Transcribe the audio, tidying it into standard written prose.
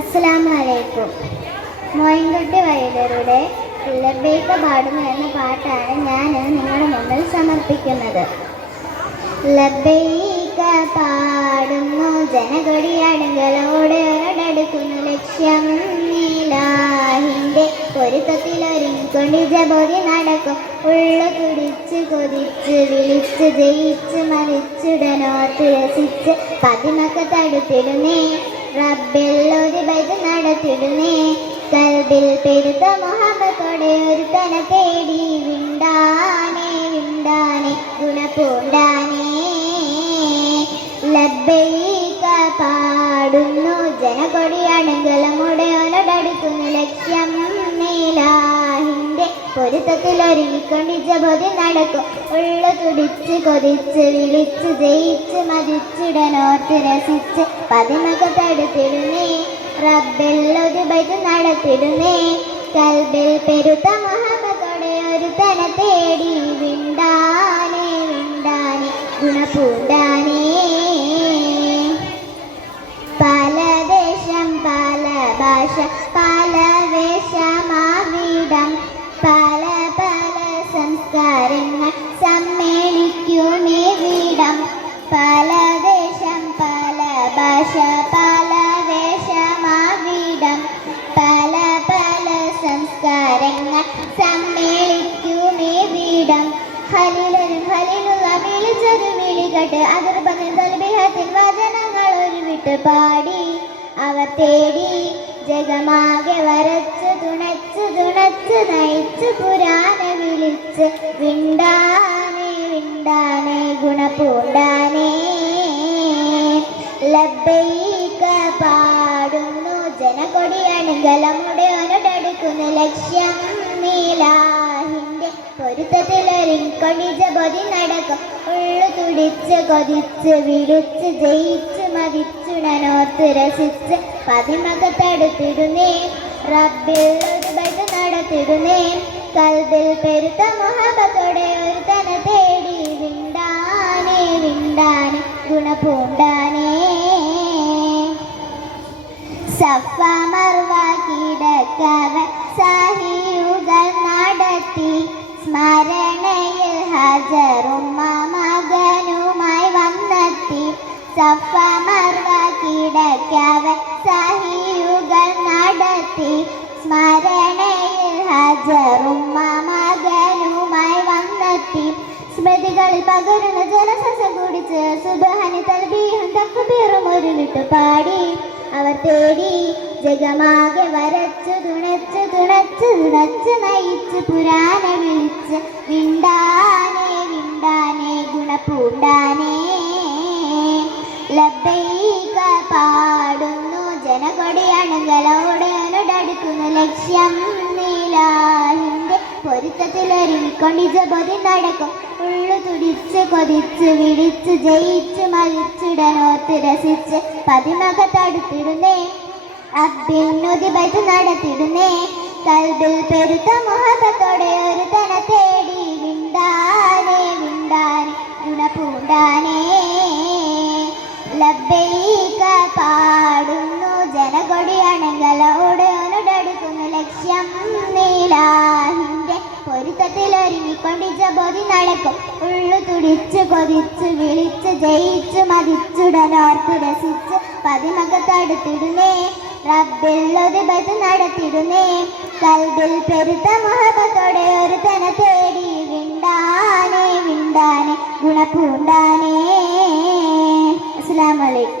അസ്സലാമു അലൈക്കും. മോയിൻകുട്ടി വൈദ്യരുടെ ലബ്ബൈക പാടുന്നു എന്ന പാട്ടാണ് ഞാൻ നിങ്ങളുടെ മുന്നിൽ സമർപ്പിക്കുന്നത്. ലബ്ബൈക പാടുന്നു ജനകൊടിയാടുകളോടടുക്കുന്നു ലക്ഷ്യം നീലാഹിൻ്റെ പൊരുത്തത്തിലൊരുങ്ങിക്കൊണ്ട് ജബോധി നടക്കും. ഉള്ളു തുടിച്ച് കൊതിച്ച് വിളിച്ച് ജയിച്ച് മരിച്ചുടനോത്ത് രസിച്ച് പതിമൊക്കെ തടുത്തിടുന്നേ റബ്ബിൽ ബൈത്ത് നടത്തിടുന്നേ. കൽബിൽ പെരുത്ത മുഹബത്തോടെ ഒരുത്തന തേടി വിണ്ടാനേ വിണ്ടാനേ ഗുണപൂണ്ടാനേ. ലബ്ബൈക പാടുന്നു ജനകൊടിയാണെങ്കിലമുടയോനോടടുക്കുന്നു ലക്ഷ്യം നീലാഹിൻ്റെ പൊരുത്തത്തിലൊരുങ്ങിക്കൊണ്ട് ജബോധി നടക്കും. ഉള്ളു തുടിച്ച് കൊതിച്ച് വിളിച്ച് ജയിച്ച് മതിച്ചിടനോർത്ത് രസിച്ച് പതിമൊക്കെ തടുത്തിടുന്നേ റബ്ബിൽ ബൈത്ത് നടത്തിടുന്നേ. കൽബിൽ പെരുത്ത മുഹബത്തോടെ ഒരുത്തന തേടി വിണ്ടാനേ വിണ്ടാനേ ഗുണപൂണ്ടാനേ. പല ദേശം പല ഭാഷ പല വേഷമാവിടം പല പല സംസ്കാരങ്ങൾ സമ്മേളിക്കുമേ വിടം. പല ദേശം പല ഭാഷ പല വേഷമാവിടം പല പല സംസ്കാരങ്ങൾ സമ്മേളിക്കുമേ വിടം. ഖലീലനും ഖലീലുള്ള വിളിച്ചൊരു വിളികട്ട് അതിർബന്ധൻ തൽബിഹത്തിൻ വചനങ്ങൾ ഒരു വിട്ട് പാടി അവർ തേടി ജഗമാകെ വരച്ച് തുണച്ച് തുണച്ച് നയിച്ച് പുരാന വിളിച്ച് വിണ്ടാനേ വിണ്ടാനേ ഗുണപൂണ്ടാനേ. ലബ്ബൈക പാടുന്നു ജനകൊടിയാണെങ്കിലമുടയോനോടടുക്കുന്നു ലക്ഷ്യം നീലാഹിൻ്റെ പൊരുത്തത്തിലൊരുങ്ങിക്കൊണ്ട് ജബോധി നടക്കും. ഉള്ളു തുടിച്ച് കൊതിച്ച് വിളിച്ച് ജയിച്ച് മതിച്ചുടനോർത്ത് രസിച്ച് പതിമൊക്കെ തടുത്തിടുന്നേ റബ്ബിൽ ബൈത്ത് നടത്തിടുന്നേ. കൽബിൽ പെരുത്ത മുഹബത്തോടെ ഒരുത്തന തേടി വിണ്ടാനേ വിണ്ടാനേ ഗുണപൂണ്ടാനേ. സഫ മർവ കിടക്കവൻ സാഹിയുകൾ നടത്തി സ്മരണയിൽ ഹജറും മകനുമായി വന്നെത്തി. സഫ മർവ കിടക്കവൻ സാഹിയുകൾ നടത്തി സ്മരണയിൽ ഹജറും മകനുമായി വന്നെത്തി. സ്മൃതികളിൽ പകരുന്ന ജലശ്വാസം കുടിച്ച് സുബ്ഹാനി തൽബീഹും തക്ബീറും ഒരു വിട്ടു പാടി അവർ തേടി ജഗമാകെ വരച്ച് തുണച്ച് തുണച്ച് തുണച്ച് നയിച്ച് പുരാന വിളിച്ച് വിണ്ടാനേ വിണ്ടാനേ ഗുണപൂണ്ടാനേ. ലബ്ബൈക പാടുന്നു ജനകൊടിയാണെങ്കിലോടടുക്കുന്നു ലക്ഷ്യം നീലാഹിൻ്റെ പൊരുത്തത്തിലൊരുങ്ങിക്കൊണ്ട് ജബോധി നടക്കും. ഉള്ളു തുടിച്ച് കൊതിച്ച് വിളിച്ച് ജയിച്ച് മരിച്ചുടനോത്ത് രസിച്ച് പതിമൊക്കെ തടുത്തിടുന്നേ റബ്ബിൽ ബൈത്ത് നടത്തിടുന്നേ. കൽബിൽ പെരുത്ത മുഹബത്തോടെ ഒരുത്തന തേടി വിണ്ടാനേ വിണ്ടാനേ ഗുണപൂണ്ടാനേ. ലബ്ബൈക പാടുന്നു ജനകൊടിയാണെങ്കിലോടടുക്കുന്നു ലക്ഷ്യം നീലാഹിൻ്റെ പൊരുത്തത്തിലൊരുങ്ങിക്കൊണ്ട് ജബോധി നടക്കും. ഉള്ളു തുടിച്ച് കൊതിച്ച് വിളിച്ച് ജയിച്ച് മതിച്ചുടനോർത്ത് രസിച്ച് പതിമൊക്കെ തടുത്തിടുന്നേ റബ്ബിൽ ബൈത്ത് നടത്തിടുന്നേ. കൽബിൽ പെരുത്ത മുഹബത്തോടെ ഒരുത്തന തേടി വിണ്ടാനേ വിണ്ടാനേ ഗുണപൂണ്ടാനേ. അസ്സലാമു അലൈക്കും.